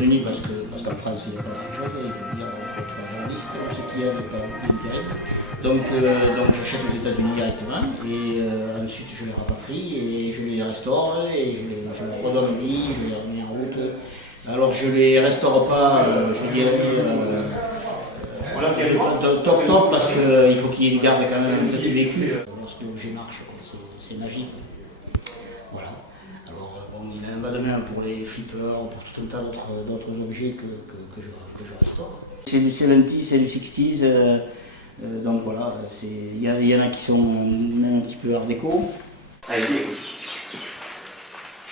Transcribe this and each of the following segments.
États-Unis parce qu'en France il n'y a pas grand-chose, il faut dire, il faut être réaliste, ce qui est pas bien terrible. Donc j'achète aux États-Unis directement et ensuite je les rapatrie et je les restaure et je leur redonne vie, je les remets en route. Alors je les restaure pas, je dirais top parce qu'il faut qu'ils gardent quand même un petit vécu. Lorsque l'objet marche, c'est magique. Voilà. Alors bon, il y en a un bas de main pour les flippers, pour tout un tas d'autres objets que je restaure. C'est du 70s, c'est du 60s. Donc voilà, il y en a qui sont même un petit peu art déco. Allez,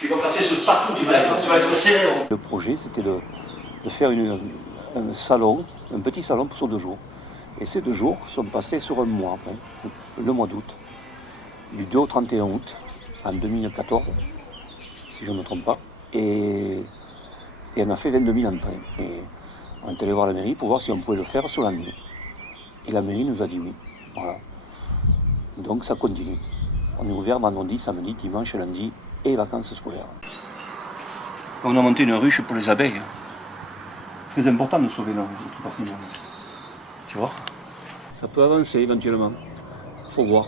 tu vas passer sur partout, tu vas être célèbre. Le projet, c'était de faire un salon, un petit salon sur 2 jours. Et ces 2 jours sont passés sur un mois, le mois d'août, du 2 au 31 août, en 2014, si je ne me trompe pas. Et on a fait 22 000 entrées. Et on est allé voir la mairie pour voir si on pouvait le faire sur l'année. Et la mairie nous a dit oui. Voilà. Donc ça continue. On est ouvert vendredi, samedi, dimanche, lundi et vacances scolaires. On a monté une ruche pour les abeilles. Très important de sauver notre patrimoine. Tu vois? Ça peut avancer éventuellement. Faut voir.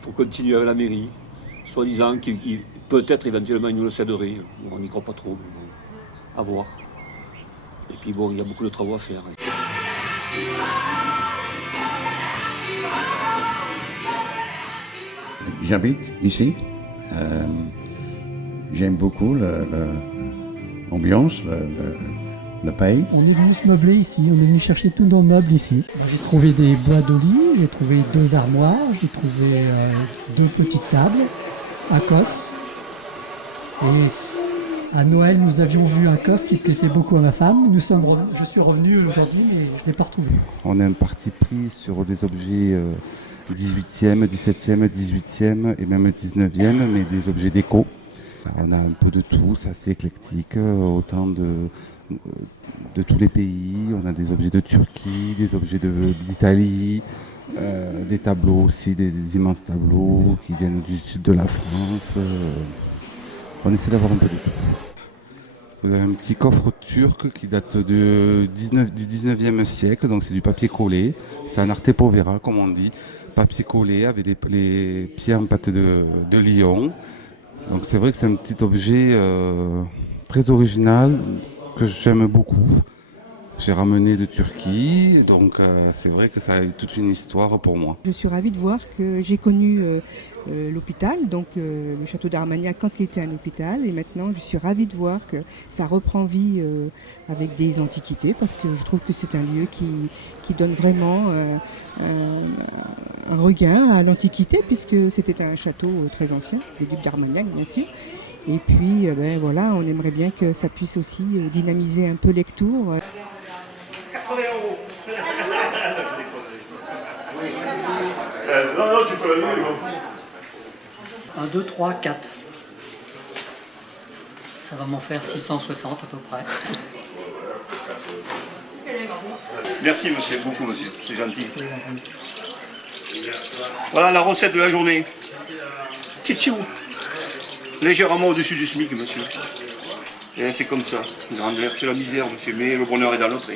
Faut continuer avec la mairie. Soi-disant qu'il peut-être éventuellement ils nous le céderaient. On n'y croit pas trop, mais bon, à voir. Et puis bon, il y a beaucoup de travaux à faire. J'habite ici. J'aime beaucoup l'ambiance, le pays. On est venu se meubler ici, on est venu chercher tous nos meubles ici. J'ai trouvé des bois d'olive, j'ai trouvé 2 armoires, j'ai trouvé 2 petites tables, un coffre. Et à Noël, nous avions vu un coffre qui plaisait beaucoup à ma femme. Je suis revenu aujourd'hui, mais je ne l'ai pas retrouvé. On a un parti pris sur des objets 18e, 17e, 18e et même 19e, mais des objets déco. On a un peu de tout, c'est assez éclectique, autant de tous les pays. On a des objets de Turquie, des objets d'Italie, des tableaux aussi, des immenses tableaux qui viennent du sud de la France. On essaie d'avoir un peu de tout. Vous avez un petit coffre turc qui date du 19e siècle, donc c'est du papier collé. C'est un arte povera, comme on dit. Papier collé avec les pieds en pâte de lion. Donc c'est vrai que c'est un petit objet très original que j'aime beaucoup. J'ai ramené de Turquie, donc c'est vrai que ça a toute une histoire pour moi. Je suis ravie de voir que j'ai connu l'hôpital, donc le château d'Armagnac quand il était un hôpital, et maintenant je suis ravie de voir que ça reprend vie avec des antiquités, parce que je trouve que c'est un lieu qui donne vraiment un regain à l'antiquité, puisque c'était un château très ancien, des ducs d'Armagnac bien sûr. Et puis voilà, on aimerait bien que ça puisse aussi dynamiser un peu Lectoure. 80 euros. Non, tu peux la lire. 1, 2, 3, 4. Ça va m'en faire 660 à peu près. Merci monsieur, beaucoup monsieur, c'est gentil. Voilà la recette de la journée. Tchitchou. Légèrement au-dessus du SMIC monsieur. Et c'est comme ça. C'est la misère monsieur, mais le bonheur est dans l'autre.